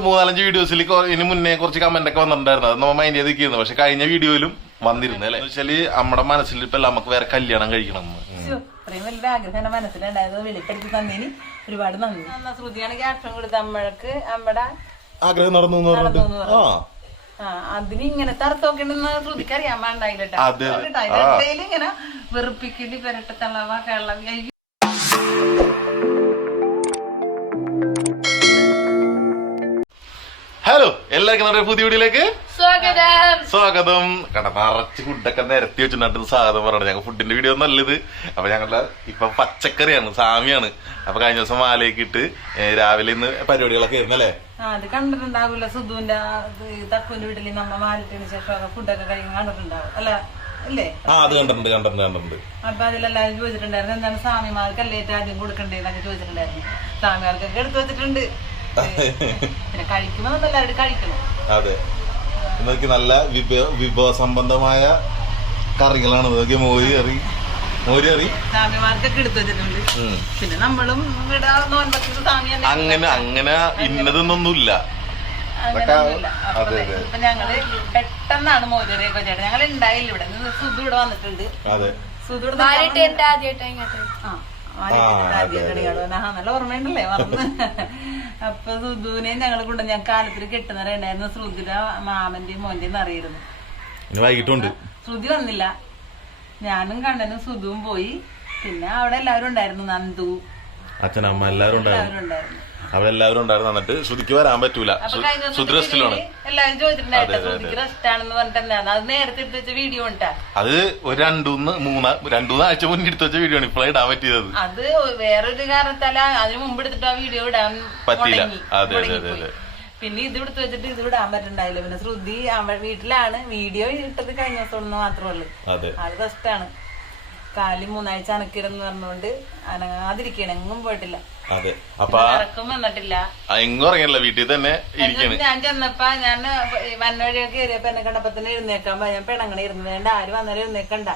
മൂന്നാലഞ്ച് വീഡിയോസിൽ ഇനി മുന്നേ കുറച്ച് കമന്റ് ഒക്കെ വന്നിട്ടുണ്ടായിരുന്നു. അത് നമ്മൾ മൈൻഡ് ചെയ്ത് നിൽക്കുന്നു പക്ഷെ കഴിഞ്ഞ വീഡിയോയിലും വന്നിരുന്നു അല്ലെ? വെച്ചാൽ നമ്മുടെ മനസ്സിൽ ഇപ്പൊ നമുക്ക് വേറെ കല്യാണം കഴിക്കണം എന്ന്. വലിയ മനസ്സിലുണ്ടായത് വെളിപ്പെടുത്തി ഒരുപാട് നന്ദി. കൊടുത്ത അമ്മയ്ക്ക് ആഗ്രഹം നടന്നു എന്ന് പറഞ്ഞിട്ട്. ആ. തറത്തോക്കണ്ടെന്ന് ശ്രുതിക്ക് അറിയാൻ അതെ. ഇങ്ങനെ വെറുപ്പിക്കൽ പെരട്ടത്തള്ളവാ തള്ളവ കേളവ ഹലോ എല്ലാവർക്കും നമ്മുടെ പുതിയ വീഡിയോയിലേക്ക് സ്വാഗതം. സ്വാഗതം. കണ്ട നിറച്ച് ഫുഡൊക്കെ നിരത്തി വെച്ചിട്ടുണ്ട്. സ്വാഗതം പറയണം ഞങ്ങൾ ഫുഡിന്റെ വീഡിയോ നല്ലത് അപ്പൊ ഞങ്ങളുടെ ഇപ്പൊ പച്ചക്കറിയാണ് സാമിയാണ്. അപ്പൊ കഴിഞ്ഞ ദിവസം മാലയൊക്കെ ഇട്ട് രാവിലെ ഇന്ന് പരിപാടികളൊക്കെ ആയിരുന്നു അല്ലേ അത് കണ്ടിട്ടുണ്ടാവില്ല സുധുവിന്റെ തക്കുവിന്റെ വീട്ടിൽ നമ്മ മാലിട്ടതിന് ശേഷം ഫുഡൊക്കെ കഴിക്കാൻ കണ്ടിട്ടുണ്ടാവും. അല്ല ആ അത് കണ്ടിട്ടുണ്ട് കണ്ടിട്ടുണ്ട് കണ്ടിട്ടുണ്ട്. അപ്പൊ അതിലെല്ലാരും ചോദിച്ചിട്ടുണ്ടായിരുന്നു എന്താണ് സ്വാമിമാർക്ക് അല്ലേ ആദ്യം കൊടുക്കണ്ടേന്നൊക്കെ ചോദിച്ചിട്ടുണ്ടായിരുന്നു. സ്വാമിമാർക്കൊക്കെ എടുത്തു വെച്ചിട്ടുണ്ട്. പിന്നെ കഴിക്കുമ്പോ നമ്മൾ എല്ലാവരും കഴിക്കണം. അതെ. നോക്കി നല്ല വിഭവ വിഭവ സംബന്ധമായ കറികളാണ് ഇതൊക്കെ. മോര് കറി. മോര് കറി? സ്വാമിമാർക്കൊക്കെ എടുത്തു വെച്ചിട്ടുണ്ട്. പിന്നെ നമ്മളും ഇവിടെ സ്വാമി അങ്ങനെ അങ്ങനെ ഇന്നതെന്നൊന്നുമില്ല. അതെ, അതെ. ഇപ്പൊ ഞങ്ങൾ പെട്ടെന്നാണ് മോചറിയൊക്കെ ചേട്ടൻ ഞങ്ങൾ ഉണ്ടായില്ല ഇവിടെ. സുധു ഇവിടെ വന്നിട്ടുണ്ട്. അതെ. സുധു ഇവിടെ ആദ്യമായിട്ടാണ് ആ, നല്ല ഓർമ്മയുണ്ടല്ലേ മറന്ന്. അപ്പൊ സുധുവിനെ ഞങ്ങൾ കൊണ്ട് ഞാൻ കാലത്തിൽ കെട്ടുന്നവരുണ്ടായിരുന്നു ശ്രുതിയുടെ മാമന്റെയും മോന്റെയും അറിയിരുന്നു വൈകിട്ടുണ്ട്. ശ്രുതി വന്നില്ല. ഞാനും കണ്ണനും സുധുവും പോയി. പിന്നെ അവിടെ എല്ലാവരും ഉണ്ടായിരുന്നു. നന്ദു. അച്ഛനമ്മ എല്ലാവരും ഉണ്ടായിരുന്നു. അവരെല്ലാവരും ഉണ്ടായിരുന്നു എന്നിട്ട് ശ്രുതിക്ക് വരാൻ പറ്റൂല. ശുദ്രസ്റ്റിലാണ് എല്ലാവരും ചോദിച്ചിട്ടുണ്ടായിരുന്നു അത് വീഡിയോ ഉണ്ടാ. ഒരു രണ്ടൂന്ന് മൂന്ന് രണ്ടൂന്ന് ആഴ്ച മുന്നേ എടുത്ത് വെച്ച വീഡിയോ ആണ്. ഇപ്പോഴാണ് ഇടാൻ പറ്റിയത്. അത് വേറൊരു കാരണത്താല അതിന് മുമ്പ് എടുത്തിട്ട് ആ വീഡിയോ ഇടാൻ പറ്റില്ല അതെ അതെ, അതെ, അതെ, പിന്നെ ഇത് എടുത്ത് വെച്ചിട്ട് ഇത് ഇടാൻ പറ്റുണ്ടായില്ല. പിന്നെ ശ്രുതി വീട്ടിലാണ്. വീഡിയോ ഇട്ടത് കഴിഞ്ഞ ദിവസം മാത്രമേ ഉള്ളൂ. അതെ. ആൾ റെസ്റ്റാണ് കാലി മൂന്നാഴ്ച അനക്കിടന്ന് പറഞ്ഞുകൊണ്ട് അനങ്ങാതിരിക്കണം എങ്ങും പോയിട്ടില്ല. അതെ. അപ്പൊ ഇറക്കം വന്നിട്ടില്ല. എങ്ങും വീട്ടിൽ തന്നെ ഇരിക്കണം ഞാൻ ചെന്നപ്പോ ഞാൻ വന്നവഴിയൊക്കെ കയറിയപ്പോ എന്നെ കണ്ടപ്പോ തന്നെ എഴുന്നേക്കാൻ പോയി. ഞാൻ പിണങ്ങണ ഇരുന്ന് വേണ്ട ആര് വന്നാലും എഴുന്നേക്കണ്ട.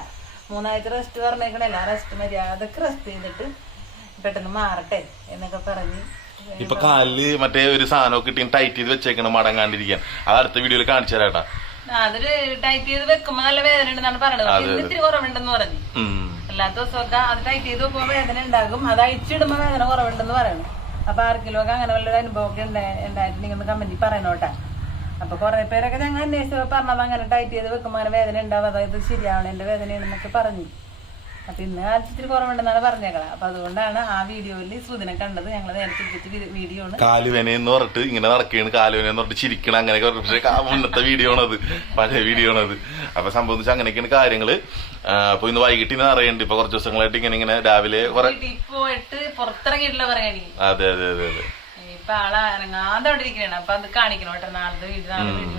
മൂന്നാഴ്ച റെസ്റ്റ് പറഞ്ഞേക്കണ എല്ലാ റെസ്റ്റ് മര്യാദയ്ക്ക് റെസ്റ്റ് ചെയ്തിട്ട് പെട്ടെന്ന് മാറട്ടെ എന്നൊക്കെ പറഞ്ഞു. ഇപ്പൊ കാലിൽ മറ്റേ ഒരു സാധനമൊക്കെ കിട്ടി ടൈറ്റ് ചെയ്ത് വെച്ചേക്കണം മടങ്ങാണ്ടിരിക്കാൻ. അത് അടുത്ത വീഡിയോയിൽ കാണിച്ചു തരാട്ടാ. അതൊരു ടൈറ്റ് ചെയ്ത് വെക്കുമ്പോ നല്ല വേദന ഉണ്ടെന്നാണ് പറയണത് ഇത്തിരി കുറവുണ്ടെന്ന് പറഞ്ഞു. ഉം. അല്ലാത്ത ദിവസമൊക്കെ അത് ടൈറ്റ് ചെയ്ത് വെക്കുമ്പോ വേദന ഉണ്ടാകും. അത് വേദന കുറവുണ്ടെന്ന് പറയണം. അപ്പൊ ആർക്കെങ്കിലും ഒക്കെ അങ്ങനെ വല്ലൊരു അനുഭവമൊക്കെ ഉണ്ടായി- ഉണ്ടായിട്ടുണ്ടെങ്കിൽ ഒന്ന് കമന്റിൽ പറയണോട്ടാ അപ്പൊ കുറെ പേരൊക്കെ ഞങ്ങൾ അന്വേഷിച്ചപ്പോ പറഞ്ഞത് അങ്ങനെ ടൈറ്റ് ചെയ്ത് വെക്കുമ്പോ അങ്ങനെ വേദന ഉണ്ടാവും. അതായത് ശരിയാവണം എന്റെ വേദനയാണെന്നൊക്കെ പറഞ്ഞു. അപ്പൊ ഇന്ന് കാലത്ത് ഇത്തിരി കുറവുണ്ടെന്നാണ് പറഞ്ഞേക്കണം. അപ്പൊ അതുകൊണ്ടാണ് ആ വീഡിയോയിൽ ശ്രുതിനെ കണ്ടത്. ഞങ്ങൾ നേരത്തെ എടുത്തിട്ട് വീഡിയോ ആണ്. കാലുവേനെന്ന് പറഞ്ഞിട്ട് ഇങ്ങനെ നടക്കുകയാണ് കാലുവേനെന്ന് പറഞ്ഞിട്ട് ചിരിക്കണം. അങ്ങനെയൊക്കെ പക്ഷേ മുന്നത്തെ വീഡിയോ ആണത് പഴയ വീഡിയോ ആണത് അപ്പൊ സംഭവം വെച്ചാൽ അങ്ങനെയൊക്കെയാണ് കാര്യങ്ങൾ. അപ്പൊ ഇന്ന് വൈകിട്ട് ഇന്ന് അറിയണ്ട്. ഇപ്പൊ കുറച്ച് ദിവസങ്ങളായിട്ട് ഇങ്ങനെ ഇങ്ങനെ രാവിലെ കുറെ പോയിട്ട് പുറത്തിറങ്ങിയിട്ടുള്ള അതെ അതെ അതെ അതെ. ഇപ്പൊ ആളെ അനങ്ങാതെ അവിടെ ഇരിക്കണേ അപ്പൊ അത് കാണിക്കണം കേട്ടോ. നാളത്തെ വീട്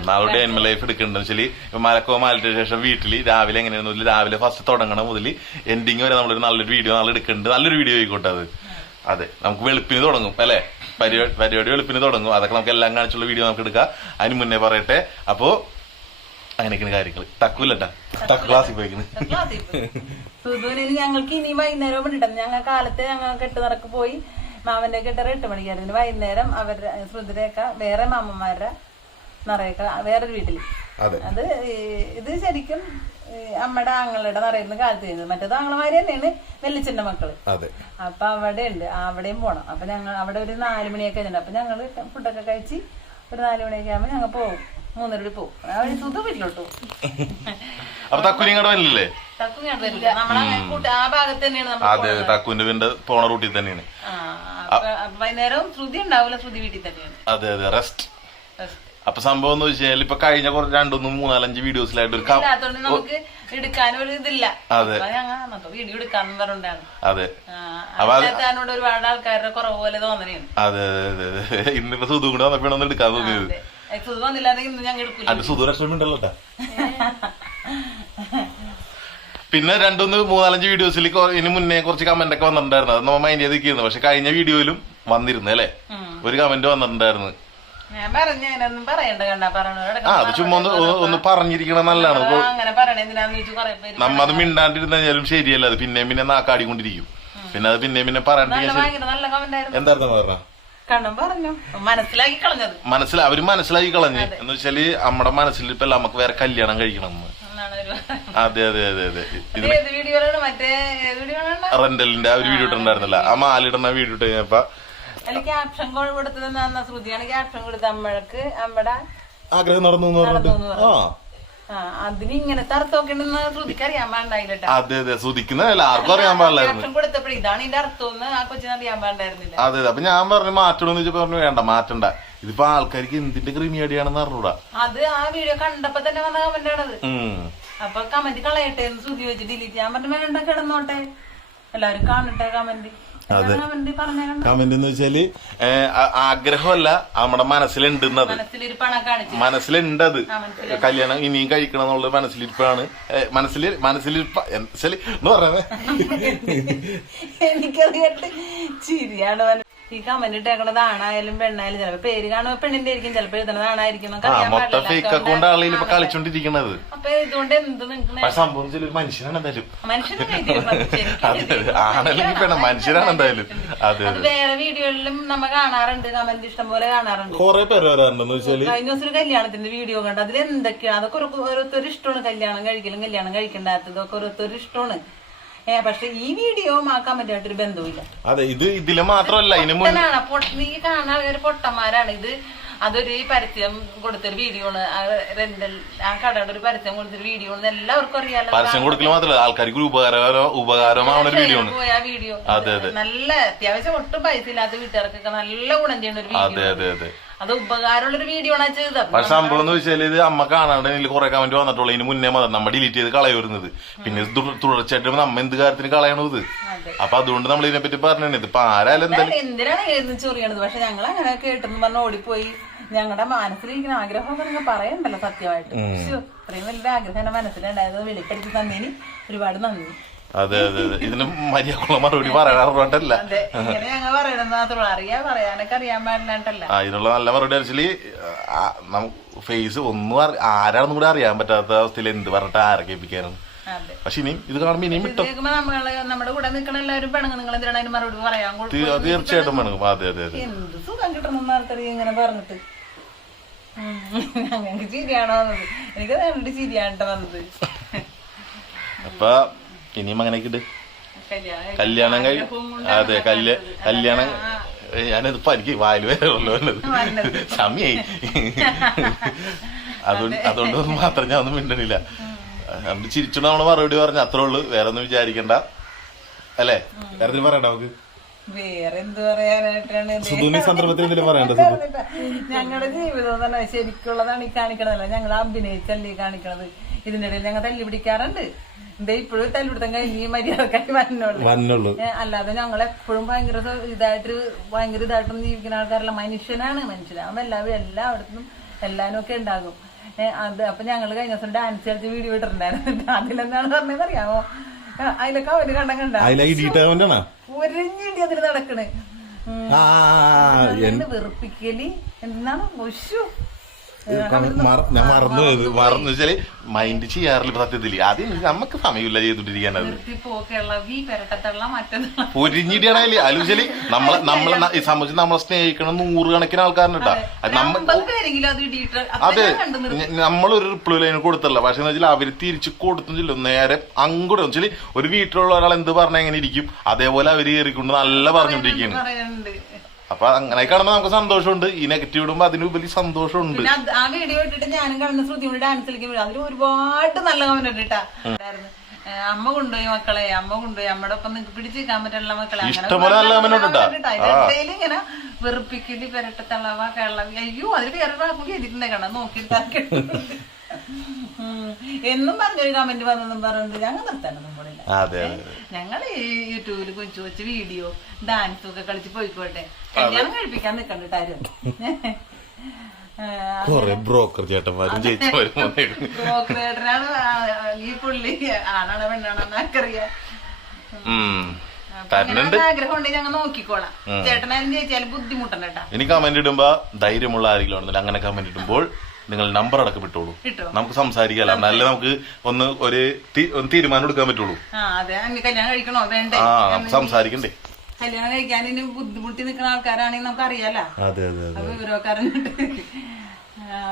നാളെ ആനിമൽ ലൈഫ് എടുക്കുന്നുണ്ട് വെച്ചാൽ ഇപ്പൊ മലക്കോ മാലിട്ട ശേഷം വീട്ടിൽ രാവിലെ എങ്ങനെയാണെന്ന് മുതൽ രാവിലെ ഫസ്റ്റ് തുടങ്ങണ മുതൽ എൻഡിങ് വരെ നമ്മളൊരു നല്ലൊരു വീഡിയോ നാളെ എടുക്കുന്നുണ്ട് നല്ലൊരു വീഡിയോ ആയിക്കോട്ടെ അത്. അതെ. നമുക്ക് വെളുപ്പിന് തുടങ്ങും അല്ലെ? പരിപാടി പരിപാടി വെളുപ്പിന് തുടങ്ങും. അതൊക്കെ നമുക്ക് എല്ലാം കാണിച്ചുള്ള വീഡിയോ നമുക്ക് എടുക്കാം. അതിന് മുന്നേ പറയട്ടെ. അപ്പോ അങ്ങനെയൊക്കെയാണ് കാര്യങ്ങൾ തക്കൂലട്ടാ തക്ക ക്ലാസ്സിൽ പോയിക്കുന്നത് ക്ലാസ്സിൽ പോയി. ഞങ്ങൾക്ക് ഇനി വൈകുന്നേരം ഞങ്ങൾ കാലത്തെ ഞങ്ങൾ കെട്ട് നിറക്ക് പോയി. മാമന്റെ കെട്ടറ എട്ട് മണിക്കായിരുന്നു വൈകുന്നേരം അവരുടെ ശ്രുതിരെയൊക്കെ വേറെ മാമന്മാരുടെ നിറയൊക്കെ വേറൊരു വീട്ടിൽ. അതെ. ഇത് ശരിക്കും അമ്മയുടെ ആങ്ങളുടെ നിറയുന്ന കാലത്ത് ചെയ്യുന്നത് മറ്റേത് ആങ്ങളമാര് തന്നെയാണ് വെല്ലിച്ചന്റെ മക്കൾ. അപ്പൊ അവിടെ ഉണ്ട് അവിടെയും പോണം. അപ്പൊ ഞങ്ങൾ അവിടെ ഒരു നാല് മണിയൊക്കെ കഴിഞ്ഞിട്ട് അപ്പൊ ഞങ്ങൾ ഫുഡൊക്കെ കഴിച്ച് ഒരു നാല് മണിയൊക്കെ ആകുമ്പോ ഞങ്ങൾ പോകും മൂന്നരടി പോകും ആ സുഖം വീട്ടിലോട്ട് പോകും അതെ തക്കുവിന്റെ വീടിന്റെ പോണ റൂട്ടിൽ തന്നെയാണ്. വൈകുന്നേരം ശ്രുതി ഉണ്ടാവില്ല ശ്രുതി വീട്ടിൽ തന്നെയാണ്. അതെ അതെ റെസ്റ്റ്. അപ്പൊ സംഭവം എന്ന് വെച്ചാൽ ഇപ്പൊ കഴിഞ്ഞ കുറച്ച് രണ്ടൊന്നും മൂന്നാലഞ്ച് വീഡിയോസിലായിട്ട് ഒരു നമുക്ക് എടുക്കാനും ഒരു ഇതില്ല. അതെ. വീഡിയോ എടുക്കാന്ന് അതെ. ഒരുപാട് ആൾക്കാരുടെ കുറവ് പോലെ തോന്നണേണ്. അതെ അതെ അതെ അതെ ഇന്നിപ്പോ സുധു കൂടെ വന്നപ്പോഴാണ് ഒന്ന് എടുക്കാൻ തോന്നിയത്. സുധു വന്നില്ലാന്നെങ്കിൽ ഇന്ന് ഞങ്ങൾ എടുക്കില്ല അത് സുധു ട്ടാ. പിന്നെ രണ്ടൊന്ന് മൂന്നാലഞ്ച് വീഡിയോസിൽ ഇനി മുന്നേ കുറച്ച് കമന്റ് ഒക്കെ വന്നിട്ടുണ്ടായിരുന്നു. അത് നമ്മൾ മൈൻഡ് ചെയ്ത് നിൽക്കുന്നു പക്ഷെ കഴിഞ്ഞ വീഡിയോയിലും വന്നിരുന്നു അല്ലേ? ഒരു കമന്റ് വന്നിട്ടുണ്ടായിരുന്നു. ആ അത് ചുമ്മാ ഒന്ന് ഒന്ന് പറഞ്ഞിരിക്കണ നല്ലതാണ്. നമ്മ അത് മിണ്ടാണ്ടിരുന്ന് കഴിഞ്ഞാലും ശരിയല്ല. അത് പിന്നെയും പിന്നെ നാക്കാടിക്കൊണ്ടിരിക്കും പിന്നെ അത് പിന്നെ പിന്നെ പറയാണ്ടിരിക്കാൻ എന്തായിരുന്നു പറഞ്ഞ. മനസ്സിലാക്കി കളഞ്ഞത്. മനസ്സിൽ അവർ മനസ്സിലാക്കി കളഞ്ഞ്. എന്ന് വെച്ചാൽ നമ്മുടെ മനസ്സിൽ ഇപ്പൊ നമുക്ക് വേറെ കല്യാണം കഴിക്കണം എന്ന്. അതെ അതെ അതെ അതെ. റെന്റലിന്റെ ആ ഒരു വീഡിയോ ഇട്ടുണ്ടായിരുന്നില്ല ആ മാലിടുന്ന വീഡിയോ ഇട്ട് കഴിഞ്ഞപ്പോ ക്യാപ്ഷൻ കൊടുത്തത് എന്നാ ശ്രുതിയാണ്. ക്യാപ്ഷൻ കൊടുത്തത് അമ്മയ്ക്ക് അമ്മടെ ആഗ്രഹം നടന്നു എന്ന് പറഞ്ഞിട്ട്? ആ. അതിന് ഇങ്ങനെ ശ്രുതിക്ക് അറിയാൻ അതെ അതെ. ശ്രുതിക്കുന്ന ആർക്കും അറിയാൻ പാടില്ലായിരുന്നു. കൊടുത്തപ്പോഴേ ഇതാണ് ഇതിന്റെ അർത്ഥം എന്ന് ആ കൊച്ചിന് അറിയാൻ അതെ അതെ. അപ്പൊ ഞാൻ പറഞ്ഞു മാറ്റണമെന്ന് വെച്ചപ്പോ പറഞ്ഞു വേണ്ട മാറ്റണ്ട. ഇതിപ്പോ ആൾക്കാർക്ക് എന്തിന്റെ ക്രിമിയടിയാണെന്ന് അറിഞ്ഞൂടാ. അത് ആ വീഡിയോ കണ്ടപ്പോ തന്നെ വന്ന കമന്റ് ആണത്. അപ്പൊ കമന്റ് കളയട്ടെ എന്ന് ശ്രുതി വെച്ച് ഡിലീറ്റ് ഞാൻ പറഞ്ഞു വേണ്ട കിടന്നോട്ടെ? എല്ലാവരും കാണട്ടെ കമന്റ് കണ്ട കമന്റ് എന്ന് വെച്ചാൽ ആഗ്രഹമല്ല നമ്മുടെ മനസ്സിലുണ്ടെന്നത് മനസ്സിലുണ്ട് അത്. കല്യാണം ഇനിയും കഴിക്കണം എന്നുള്ളത് മനസ്സിലിരിപ്പാണ്. മനസ്സിൽ മനസ്സിൽ മനസ്സിലിരിപ്പ എന്ന് പറയുന്നത് ചിരിയാണ് ഈ കമന്റ് ഇട്ടേക്കണത് ആണായാലും പെണ്ണായാലും ചിലപ്പോ പേര് കാണുമ്പോ പെണ്ണിന്റെ ആയിരിക്കും ചിലപ്പോ എഴുതണത് ആണായിരിക്കും. കളിച്ചോണ്ടിരിക്കണത്. അപ്പൊ ഇതുകൊണ്ട് എന്ത് സംഭവം ഒരു മനുഷ്യനാണ് എന്തായാലും. മനുഷ്യനെ കയറ്റിയിരുന്നു. ശരിക്കും അതെ അതെ. ആണല്ലെങ്കിൽ പെണ്ണ് മനുഷ്യനാണ് എന്തായാലും. അതെ. വേറെ വീഡിയോകളിലും നമ്മ കാണാറുണ്ട്. കമന്റ് ഇഷ്ടം പോലെ കാണാറുണ്ട്. കൊറേ പേര് വരാറുണ്ടെന്ന് വെച്ചാൽ കഴിഞ്ഞ ദിവസം ഒരു കല്യാണത്തിന്റെ വീഡിയോ കണ്ട്. അതിൽ എന്തൊക്കെയാണ് അതൊക്കെ ഒരു ഓരോരുത്തർ ഇഷ്ടമാണ്. കല്യാണം കഴിക്കലും കല്യാണം കഴിക്കണ്ടാത്തതൊക്കെ ഓരോരുത്തർ ഇഷ്ടമാണ്. പക്ഷെ ഈ വീഡിയോ അതെ ഇത് ഇതിൽ മാത്രമല്ല നീ കാണാൻ ആൾക്കാർ പൊട്ടന്മാരാണ്. ഇത് അതൊരു പരസ്യം കൊടുത്തൊരു വീഡിയോ ആണ്. ആ റെന്റൽ ആ കടയുടെ ഒരു പരസ്യം കൊടുത്തൊരു വീഡിയോ ആണ്. എല്ലാവർക്കും അറിയാലോ. പരസ്യം കൊടുക്കൽ മാത്രമല്ല ആൾക്കാർക്ക് ഒരു ഉപകാരമോ ഉപകാരമാവുന്ന ഒരു വീഡിയോ വീഡിയോ. നല്ല അത്യാവശ്യം ഒട്ടും പൈസ ഇല്ലാത്ത വീട്ടുകാർക്കൊക്കെ നല്ല ഗുണം ചെയ്യുന്ന ഒരു വീഡിയോ അതെ ഉപകാരമുള്ള ഒരു വീഡിയോ ആണ് ചെയ്തത്. പക്ഷെ സംഭവം എന്ന് വെച്ചാൽ ഇത് അമ്മ കാണാണ്ട് എനിക്ക് കുറെ കമന്റ് വന്നിട്ടുള്ളൂ. ഇതിന് മുന്നേ മതി നമ്മ ഡിലീറ്റ് ചെയ്ത് കളയുന്നത് പിന്നെ ഇത് തുട- തുടർച്ചയായിട്ട് നമ്മ എന്ത് കാര്യത്തിന് കളയണത്. അപ്പൊ അതുകൊണ്ട് നമ്മൾ ഇതിനെ പറ്റി പറഞ്ഞു ഇതിപ്പോ ആരായാലും എന്തായാലും എന്തിനാണ് എഴുതി ചൊറിയണത്? പക്ഷെ ഞങ്ങൾ അങ്ങനെ കേട്ടെന്ന് പറഞ്ഞ് ഓടിപ്പോയി. ഞങ്ങളുടെ മനസ്സിലിരിക്കുന്ന ആഗ്രഹം നിങ്ങൾ പറയണ്ടല്ലോ സത്യമായിട്ട്. ശ്ശോ, ഇത്രയും വലിയ ആഗ്രഹം എന്റെ മനസ്സിലുണ്ടായത് വെളിപ്പെടുത്തി തന്നതിന് ഒരുപാട് നന്ദി. അതെ അതെ അതെ. ഇതിന് മര്യാദക്കുള്ള മറുപടി പറയാറുണ്ടല്ല അതിനുള്ള ആ ഇതിനുള്ള നല്ല മറുപടി ആക്ച്വലി ഫേസ് ഒന്നും ആരാണെന്നും കൂടെ അറിയാൻ പറ്റാത്ത അവസ്ഥയിൽ എന്ത് പറഞ്ഞിട്ട് ആരെ കേൾപ്പിക്കാനാണ് അതെ. പക്ഷെ ഇനിയും ഇത് കാണുമ്പോ ഇനിയും നമ്മുടെ കൂടെ നിൽക്കണ എല്ലാവരും പെണ്ണുങ്ങൾ നിങ്ങൾ എന്തിനാണ് അതിന് മറുപടി പറയാൻ തീർച്ചയായിട്ടും പെണ്ണുങ്ങൾ. അതെ അതെ അതെ. എന്ത് സുഖം കിട്ടണം ഇങ്ങനെ പറഞ്ഞിട്ട്. ഞങ്ങൾക്ക് ചിരിയാണോ വന്നത്. എനിക്ക് ചിരിയാണ് വന്നത്. അപ്പൊ ഇനിയും അങ്ങനെ കല്യാണം കല്യാണം കഴി അതെ കല്യ കല്യാണം ഞാനിപ്പോ എനിക്ക് വായിൽ വന്നത്. സമയായി. അതുകൊണ്ട് അതുകൊണ്ട് മാത്രം ഞാൻ ഒന്നും മിണ്ടണില്ല. അതുകൊണ്ട് ചിരിച്ചോണ്ട് നമ്മൾ മറുപടി പറഞ്ഞ അത്രേ ഉള്ളൂ. വേറെ ഒന്നും വിചാരിക്കണ്ട. അല്ലേ? വേറെ എന്തെങ്കിലും പറയണ്ട നമുക്ക് വേറെ എന്ത് പറയാനായിട്ടാണ് ഇത്? സുധുവിന് സന്ദർഭത്തിൽ എന്തെങ്കിലും പറയണ്ട ഞങ്ങളുടെ ജീവിതം തന്നെ ശരിക്കുള്ളതാണ് ഈ കാണിക്കണതല്ല. ഞങ്ങൾ അഭിനയിച്ചല്ലേ കാണിക്കണത്. ഇതിനിടയിൽ ഞങ്ങൾ തല്ലി പിടിക്കാറുണ്ട്. ഇപ്പോഴും തല്ലുടുത്തം കഴിഞ്ഞ് മര്യാദക്കായി വന്നോളൂ. വന്നുള്ളൂ അല്ലാതെ ഞങ്ങൾ എപ്പോഴും ഭയങ്കര ഇതായിട്ട് ഭയങ്കര ഇതായിട്ടൊന്നും ജീവിക്കുന്ന ആൾക്കാരല്ല. മനുഷ്യനാണ് മനുഷ്യനാകുമ്പോ എല്ലാവരും എല്ലായിടത്തും എല്ലാവരും ഒക്കെ ഉണ്ടാകും. അത് അപ്പൊ ഞങ്ങൾ കഴിഞ്ഞ ദിവസം ഡാൻസ് കളിച്ച് വീഡിയോ ഇട്ടിട്ടുണ്ടായിരുന്നു. അതിലെന്താണ് പറഞ്ഞത് അറിയാമോ? അതിലൊക്കെ അവർ കണ്ട കണ്ട. ഒരിഞ്ഞിടി അതിൽ നടക്കണ്. വെറുപ്പിക്കൽ. എന്താണ്? ഒശു. ഞാൻ മറന്നു പോയത്. മറന്നു വെച്ചാൽ മൈൻഡ് ചെയ്യാറില്ല സത്യത്തിൽ ആദ്യം നമുക്ക് സമയമില്ല ചെയ്തോണ്ടിരിക്കാനത് നിർത്തി പോക്കുള്ള വീ പെരട്ടത്തുള്ള മറ്റേതുള്ള പൊരിഞ്ഞിടിയാണ് അതിൽ. അലുവച്ചാൽ നമ്മളെ നമ്മളെ ഈ സംബന്ധിച്ച് നമ്മളെ സ്നേഹിക്കണം നൂറുകണക്കിന് ആൾക്കാരുണ്ടാ അത്. നമ്മളൊരു റിപ്ലൈ ലൈൻ കൊടുത്തല്ല പക്ഷെ എന്ന് വെച്ചാൽ അവർ തിരിച്ചു കൊടുത്തില്ല നേരെ അങ്ങോട്ട് വെച്ചാൽ ഒരു വീട്ടിലുള്ള ഒരാൾ എന്ത് പറഞ്ഞ എങ്ങനെ ഇരിക്കും? അതേപോലെ അവർ കയറിക്കൊണ്ട് നല്ല പറഞ്ഞോണ്ടിരിക്കുകയാണ് അപ്പൊ അങ്ങനെ കാണുമ്പോ നമുക്ക് സന്തോഷമുണ്ട്. ഈ നെഗറ്റീവ് ഇടുമ്പോ അതിനുപരി സന്തോഷമുണ്ട്. പിന്നെ അത് ആ വീഡിയോ ഇട്ടിട്ട് ഞാനും കടന്ന് ശ്രുതിയുടെ ഡാൻസിലേക്ക് അതിൽ ഒരുപാട് നല്ല കമന്റ്. ഏ, അമ്മ കൊണ്ടുപോയി മക്കളെ അമ്മ കൊണ്ടുപോയി. അമ്മയുടെ ഒപ്പം നിങ്ങൾക്ക് പിടിച്ച് നിൽക്കാൻ പറ്റുള്ള മക്കളെ. അങ്ങനെ ഇഷ്ടംപോലെ നല്ല comment ഉണ്ട് കേട്ടാ. comment ഉണ്ട്. ഇങ്ങനെ വെറുപ്പിക്കൽ പെരട്ട തള്ളവ കേളവ അയ്യോ അതിൽ വേറെ വാക്കും ചെയ്തിട്ടുണ്ടേ കാണാൻ നോക്കി എന്നും പറഞ്ഞൊരു കമന്റ് വന്നെന്നും പറഞ്ഞിട്ട് ഞങ്ങൾ നിർത്താനൊന്നും അതെ ഞങ്ങൾ ഈ യൂട്യൂബിൽ കൊച്ചു കൊച്ചു വീഡിയോ ഡാൻസും ഒക്കെ കളിച്ച് പോയിക്കോട്ടെ. കല്യാണം കഴിപ്പിക്കാൻ നിക്കണ്ടിട്ടാരും കൊറേ ബ്രോക്കർ ചേട്ടന്മാരും ചേച്ചിമാരും വന്നേക്കുന്നു. ബ്രോക്കറേറ്ററാണ് ഈ പുള്ളി. ആണാണോ പെണ്ണാണോ കേട്ടാ. ഇനി കമന്റ് ഇടുമ്പോ ധൈര്യമുള്ള ആരെങ്കിലും ആണെന്നില്ല അങ്ങനെ കമന്റ് ഇടുമ്പോൾ നിങ്ങൾ നമ്പർ അടക്കം വിട്ടോളൂ നമുക്ക് സംസാരിക്കാലോ. നല്ല നമുക്ക് ഒന്ന് ഒരു ഒന്ന് തീരുമാനം എടുക്കാൻ പറ്റുള്ളൂ. ആ അതെ. കല്യാണം കഴിക്കണോ? വേണ്ടേ? ആ സംസാരിക്കണ്ടേ? കല്യാണം കഴിക്കാൻ ഇനി ബുദ്ധിമുട്ടി നിൽക്കുന്ന ആൾക്കാരാണെങ്കിൽ നമുക്ക് അറിയാലോ. അതെ അതെ അതെ.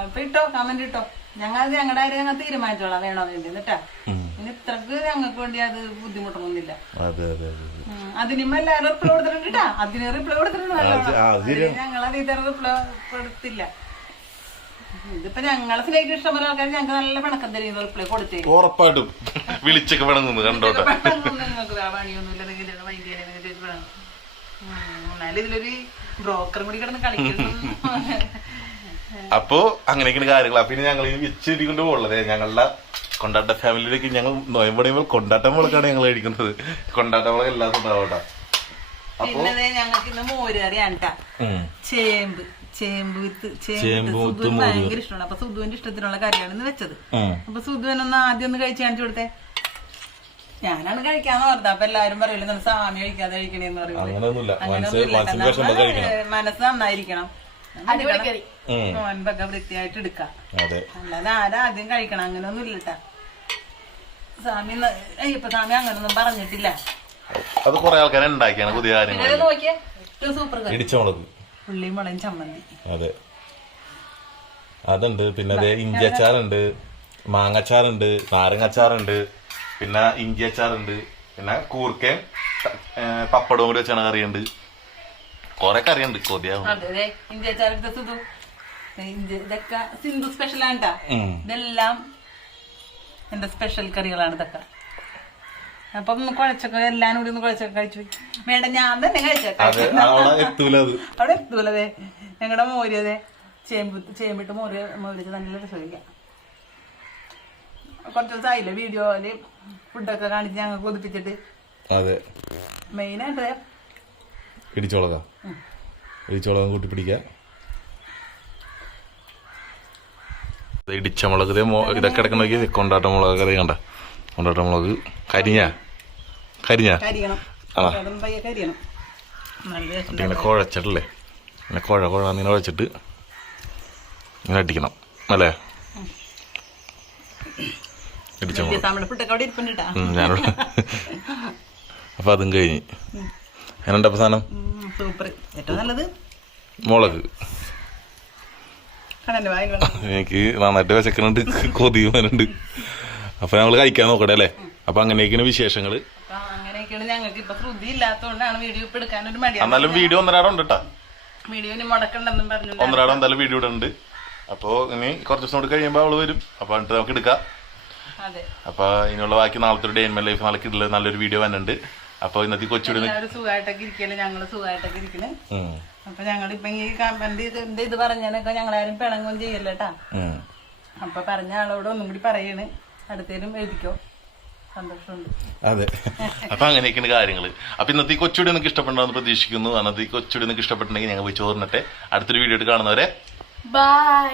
അപ്പൊ ഇട്ടോ? കമന്റ് ഇട്ടോ? ഞങ്ങൾ അത് ഞങ്ങളുടെ കാര്യം ഞങ്ങൾ തീരുമാനിച്ചോളാം. വേണോ വേണ്ടി എന്നിട്ടാ? ഇനി ഇത്രക്ക് ഞങ്ങൾക്ക് വേണ്ടി അത് ബുദ്ധിമുട്ടൊന്നുമില്ല അതെ അതെ അതെ ഉം. അതിനും എല്ലാവരും റിപ്ലൈ കൊടുത്തിട്ടുണ്ട് കേട്ടാ. അതിന് റിപ്ലൈ കൊടുത്തിട്ടുണ്ട് ഞങ്ങളത് ഇതര റിപ്ലൈ കൊടുത്തില്ല. ഇതിപ്പോ ഞങ്ങളെ ഇഷ്ടംപോലെ ആൾക്കാർ ഞങ്ങൾക്ക് നല്ല പിണക്കം തരുന്ന റിപ്ലൈ കൊടുത്തേ. ഉറപ്പായിട്ടും. വിളിച്ചൊക്കെ വേണമെന്ന് കണ്ടോട്ടെ. നിങ്ങൾക്ക് പണിയൊന്നുമില്ല നിങ്ങൾ വൈകിയ എന്നാലും ഇതിലൊരു കൂടി കിടന്ന് കളിക്കുന്നു. അപ്പോ അങ്ങനെയൊക്കെയാണ് കാര്യങ്ങൾ പിന്നെ ഞങ്ങൾ വെച്ചിരി കൊണ്ട് പോകുള്ളത് ഞങ്ങളുടെ കൊണ്ടാട്ട ഫാമിലിയിലേക്ക് ഞങ്ങൾ നോയമ്പടിയുമ്പോൾ കൊണ്ടാട്ട മുളക്കാണ് ഞങ്ങൾ കഴിക്കുന്നത്. കൊണ്ടാട്ട മുളക് എല്ലാ ഉണ്ടാവട്ടെ പിന്നെ ഞങ്ങൾക്ക് ഇന്ന് മോര് കറിയാണ് ട്ടാ. ചേമ്പ്. ചേമ്പ് വിത്ത് ചേമ്പ് ചേമ്പ് വിത്ത് സുധുവിന് ഭയങ്കര ഇഷ്ടമാണ്. അപ്പൊ സുധുവിന്റെ ഇഷ്ടത്തിനുള്ള കറിയാണ് ഇന്ന് വെച്ചത്. അപ്പൊ സുധുവിനൊന്ന് ആദ്യം ഒന്ന് കഴിച്ചു കാണിച്ചു കൊടുത്തേ. ഞാനാണ് കഴിക്കാന്ന് പറഞ്ഞത്. അപ്പൊ എല്ലാരും പറയല്ലോ നമ്മൾ സ്വാമി കഴിക്കാതെ കഴിക്കണേന്ന് പറയും അങ്ങനെയൊന്നുമില്ല അങ്ങനെയൊന്നുമില്ല ട്ടാ. നമ്മൾ മനസ്സ് നന്നായിരിക്കണം. നോൻപൊക്കെ വൃത്തിയായിട്ട് എടുക്കാം. അതെ. അല്ലാതെ ആരാ ആദ്യം കഴിക്കണം? അങ്ങനെയൊന്നും ഇല്ലട്ടാ സ്വാമി അയ്യപ്പ സ്വാമി അങ്ങനൊന്നും പറഞ്ഞിട്ടില്ല. അത് കൊറേ ആൾക്കാരെ ഉണ്ടാക്കിയാണ് പുതിയ കാര്യങ്ങൾ ഇത് നോക്കിയേ. ഏറ്റവും സൂപ്പർ കറി. മുളയും ചമ്മന്തി. അതെ. അതുണ്ട്. പിന്നെ അതെ ഇഞ്ചി അച്ചാറുണ്ട്. മാങ്ങച്ചാറുണ്ട് നാരങ്ങച്ചാറുണ്ട് പിന്നെ ഇഞ്ചി അച്ചാറുണ്ട്. പിന്നെ കൂർക്കയും പപ്പടവും കൂടി വെച്ചാണ് കറിയുണ്ട്. കൊറേ കറിയുണ്ട്. കൊതിയാവും. ഇതൊക്കെ സിന്ധു സ്പെഷ്യൽ ആണ്. ഇതെല്ലാം എന്റെ സ്പെഷ്യൽ കറികളാണ് ഇതൊക്കെ. അപ്പൊ കുഴച്ചൊക്കെ എല്ലാം കൂടി ഒന്ന് കുഴച്ചൊക്കെ കഴിച്ചു വേണ്ട ഞാൻ തന്നെ കഴിച്ചേക്കാം അവിടെ എത്തൂല എത്തൂലതേ ഞങ്ങളുടെ മോര്യതേ ചേമ്പ് ചേമ്പിട്ട് മോര് മോരിച്ച് നല്ല രസമില്ല കുറച്ച് ദിവസമായില്ലേ വീഡിയോയിൽ ഫുഡൊക്കെ കാണിച്ച് ഞങ്ങൾ കൊതിപ്പിച്ചിട്ട് അതെ. മെയിനായിട്ട് ഇടിച്ചോളക. ഇടിച്ചോളകം കൂട്ടി പിടിക്കാം. ഇടിച്ച മുളക് ഇതൊക്കെ കിടക്കണമെങ്കിൽ കൊണ്ടാട്ട മുളക് കറി കണ്ട. കൊണ്ടാട്ട മുളക് കരിഞ്ഞ. കരിഞ്ഞ? ഇങ്ങനെ കുഴച്ചിട്ടല്ലേ ഇങ്ങനെ കുഴ കുഴ ഇങ്ങനെ കുഴച്ചിട്ട് ഇങ്ങനെ അടിക്കണം. അല്ലേ? അപ്പൊ അതും കഴിഞ്ഞ്. അതിനുണ്ടപ്പോ സാധനം? സൂപ്പർ. ഏറ്റവും നല്ലത്? മുളക്. എനിക്ക് നന്നായിട്ട് വിശക്കുന്നുണ്ട് കൊതിയുന്നുണ്ട്. അപ്പൊ ഞങ്ങൾ കഴിക്കാൻ നോക്കട്ടെ അല്ലേ? അപ്പൊ അങ്ങനെയൊക്കെയാണ് വിശേഷങ്ങൾ. അങ്ങനെയൊക്കെയാണ് ഞങ്ങൾക്ക് ഇപ്പൊ ശ്രുതി ഇല്ലാത്തതുകൊണ്ടാണ് വീഡിയോ ഇപ്പൊ എടുക്കാൻ ഒരു മടി എന്നാലും വീഡിയോ ഒന്നരാടം ഉണ്ട് വീഡിയോ വീഡിയോന് മുടക്കണ്ടെന്നും പറഞ്ഞു ഒന്നരാടം എന്തായാലും വീഡിയോ ഉണ്ട്. അപ്പോ ഇനി കുറച്ച് ദിവസം കൂടി കഴിയുമ്പോൾ അവൾ വരും. അപ്പൊ എന്നിട്ട് നമുക്ക് എടുക്കാം. അപ്പൊ ഇതിനുള്ള ബാക്കി നാളത്തെ ഡേ എൻ ലൈഫ് നാളെ കിട്ടില്ല നല്ലൊരു വീഡിയോ വന്നിട്ടുണ്ട്. അപ്പൊ ഇന്നത്തെ കൊച്ചുവിടെ സുഖമായിട്ടൊക്കെ ഇരിക്കല്ലേ? ഞങ്ങൾ സുഖമായിട്ടൊക്കെ ഇരിക്കണേ. അപ്പൊ ഞങ്ങളിപ്പൊ ഈ ഇത് പറഞ്ഞാലൊക്കെ ഞങ്ങളാരും പിണങ്ങും ചെയ്യല്ലേട്ടാ. അപ്പൊ പറഞ്ഞ ആളോട് ഒന്നും കൂടി പറയണ്. അടുത്തേലും എഴുതിക്കോ അതെ. അപ്പൊ അങ്ങനെയൊക്കെയാണ് കാര്യങ്ങൾ. അപ്പൊ ഇന്നത്തെ ഈ കൊച്ചുടി നിങ്ങൾക്ക് ഇഷ്ടപ്പെടണമെന്ന് പ്രതീക്ഷിക്കുന്നു. അന്നത്തെ ഈ കൊച്ചുടി നിങ്ങൾക്ക് ഇഷ്ടപ്പെട്ടുണ്ടെങ്കിൽ ഞങ്ങൾ പോയി ചോറിനട്ടെ. അടുത്തൊരു വീഡിയോ ആയിട്ട് കാണുന്നവരെ ബൈ